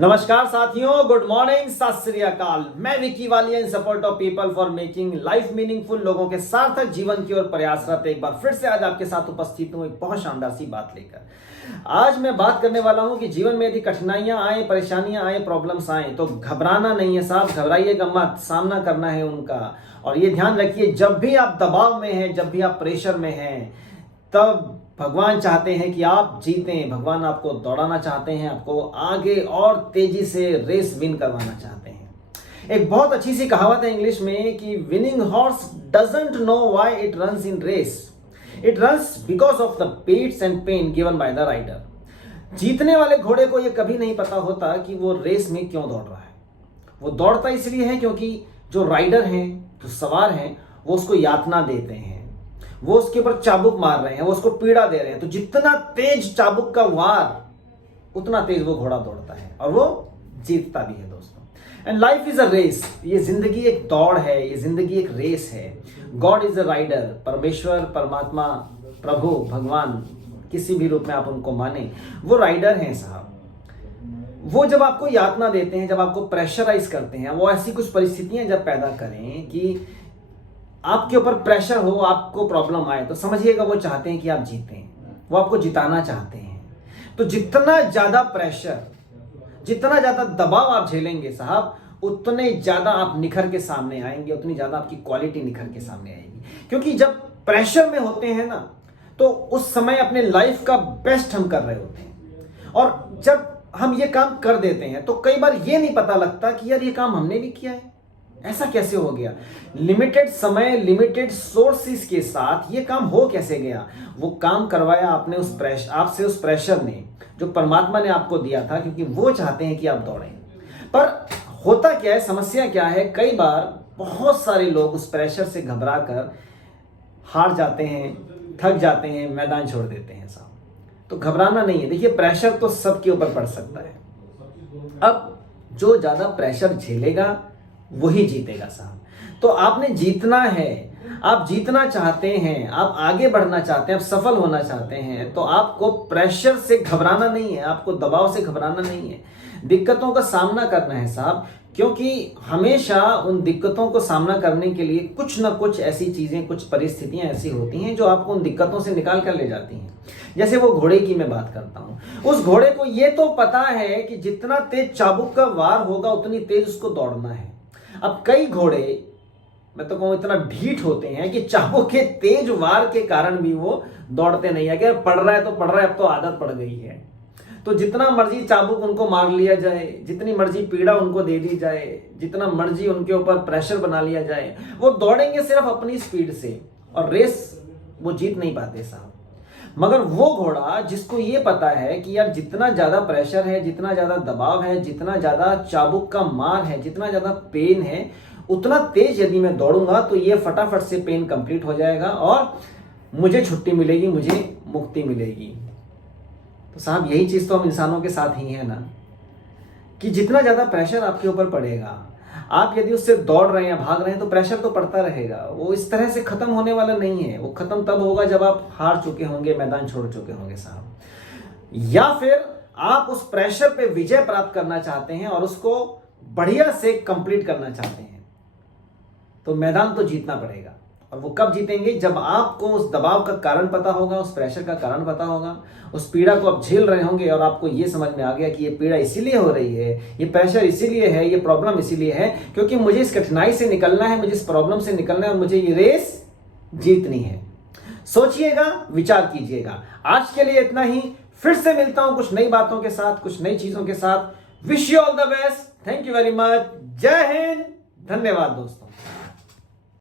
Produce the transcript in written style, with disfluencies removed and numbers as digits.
नमस्कार साथियों, good morning, सत श्री अकाल। मैं विकी वालिया इन support of people for making life meaningful. लोगों के सार्थक जीवन की ओर प्रयासरत एक बार फिर से आज आपके साथ उपस्थित हूं एक बहुत शानदार सी बात लेकर। आज मैं बात करने वाला हूं कि जीवन में यदि कठिनाइयां आए, परेशानियां आए, प्रॉब्लम्स आए तो घबराना नहीं है साहब, घबराइएगा मत, सामना करना है उनका। और ये ध्यान रखिए, जब भी आप दबाव में हैं, जब भी आप प्रेशर में हैं, तब भगवान चाहते हैं कि आप जीतें। भगवान आपको दौड़ाना चाहते हैं, आपको आगे और तेजी से रेस विन करवाना चाहते हैं। एक बहुत अच्छी सी कहावत है इंग्लिश में कि winning horse doesn't know why it runs in race, it runs because of the pets and pain given by the rider. जीतने वाले घोड़े को यह कभी नहीं पता होता कि वो रेस में क्यों दौड़ रहा है। वो दौड़ता इसलिए है क्योंकि जो राइडर हैं, जो सवार हैं, वो उसको यातना देते हैं, वो उसके ऊपर चाबुक मार रहे हैं, वो उसको पीड़ा दे रहे हैं। तो जितना तेज चाबुक का वार, उतना तेज वो घोड़ा दौड़ता है और वो जीतता भी है दोस्तों। And life is a race, ये जिंदगी एक दौड़ है, ये जिंदगी एक रेस है। गॉड इज अ राइडर, परमेश्वर, परमात्मा, प्रभु, भगवान, किसी भी रूप में आप उनको माने, वो राइडर हैं साहब। वो जब आपको यातना देते हैं, जब आपको प्रेशराइज करते हैं, वो ऐसी कुछ परिस्थितियां जब पैदा करें कि आपके ऊपर प्रेशर हो, आपको प्रॉब्लम आए, तो समझिएगा वो चाहते हैं कि आप जीतें, वो आपको जिताना चाहते हैं। तो जितना ज्यादा प्रेशर, जितना ज्यादा दबाव आप झेलेंगे साहब, उतने ज्यादा आप निखर के सामने आएंगे, उतनी ज्यादा आपकी क्वालिटी निखर के सामने आएगी। क्योंकि जब प्रेशर में होते हैं ना, तो उस समय अपने लाइफ का बेस्ट हम कर रहे होते हैं। और जब हम ये काम कर देते हैं तो कई बार ये नहीं पता लगता कि यार ये काम हमने भी किया है, ऐसा कैसे हो गया। लिमिटेड समय, लिमिटेड सोर्सेस के साथ ये काम हो कैसे गया। वो काम करवाया आपने आपसे उस प्रेशर ने, जो परमात्मा ने आपको दिया था, क्योंकि वो चाहते हैं कि आप दौड़ें। पर होता क्या है, समस्या क्या है, कई बार बहुत सारे लोग उस प्रेशर से घबरा कर हार जाते हैं, थक जाते हैं, मैदान छोड़ देते हैं साहब। तो घबराना नहीं है। देखिए, प्रेशर तो सबके ऊपर पड़ सकता है। अब जो ज्यादा प्रेशर झेलेगा वही जीतेगा साहब। तो आपने जीतना है, आप जीतना चाहते हैं, आप आगे बढ़ना चाहते हैं, आप सफल होना चाहते हैं, तो आपको प्रेशर से घबराना नहीं है, आपको दबाव से घबराना नहीं है, दिक्कतों का सामना करना है साहब। क्योंकि हमेशा उन दिक्कतों को सामना करने के लिए कुछ ना कुछ ऐसी चीजें, कुछ परिस्थितियां ऐसी होती हैं जो आपको उन दिक्कतों से निकाल कर ले जाती हैं। जैसे वो घोड़े की मैं बात करता हूं। उस घोड़े को ये तो पता है कि जितना तेज चाबुक का वार होगा उतनी तेज उसको दौड़ना है। अब कई घोड़े, मैं तो कहूं, इतना ढीठ होते हैं कि चाबुक के तेज वार के कारण भी वो दौड़ते नहीं है। कि पड़ रहा है तो पड़ रहा है, अब तो आदत पड़ गई है, तो जितना मर्जी चाबुक उनको मार लिया जाए, जितनी मर्जी पीड़ा उनको दे दी जाए, जितना मर्जी उनके ऊपर प्रेशर बना लिया जाए, वो दौड़ेंगे सिर्फ अपनी स्पीड से, और रेस वो जीत नहीं पाते साहब। मगर वो घोड़ा जिसको ये पता है कि यार जितना ज्यादा प्रेशर है, जितना ज्यादा दबाव है, जितना ज्यादा चाबुक का मार है, जितना ज्यादा पेन है, उतना तेज यदि मैं दौड़ूंगा तो ये फटाफट से पेन कंप्लीट हो जाएगा और मुझे छुट्टी मिलेगी, मुझे मुक्ति मिलेगी। तो साहब यही चीज तो हम इंसानों के साथ ही है ना, कि जितना ज्यादा प्रेशर आपके ऊपर पड़ेगा, आप यदि उससे दौड़ रहे हैं, भाग रहे हैं, तो प्रेशर तो पड़ता रहेगा। वो इस तरह से खत्म होने वाला नहीं है। वो खत्म तब होगा जब आप हार चुके होंगे, मैदान छोड़ चुके होंगे साहब। या फिर आप उस प्रेशर पे विजय प्राप्त करना चाहते हैं और उसको बढ़िया से कंप्लीट करना चाहते हैं, तो मैदान तो जीतना पड़ेगा। और वो कब जीतेंगे, जब आपको उस दबाव का कारण पता होगा, उस प्रेशर का कारण पता होगा, उस पीड़ा को आप झेल रहे होंगे और आपको ये समझ में आ गया कि ये पीड़ा इसीलिए हो रही है, ये प्रेशर इसीलिए है, ये प्रॉब्लम इसीलिए है क्योंकि मुझे इस कठिनाई से निकलना है, मुझे इस प्रॉब्लम से निकलना है और मुझे ये रेस जीतनी है। सोचिएगा, विचार कीजिएगा। आज के लिए इतना ही। फिर से मिलता हूं कुछ नई बातों के साथ, कुछ नई चीजों के साथ। Wish you all the best. Thank you very much. जय हिंद। धन्यवाद दोस्तों।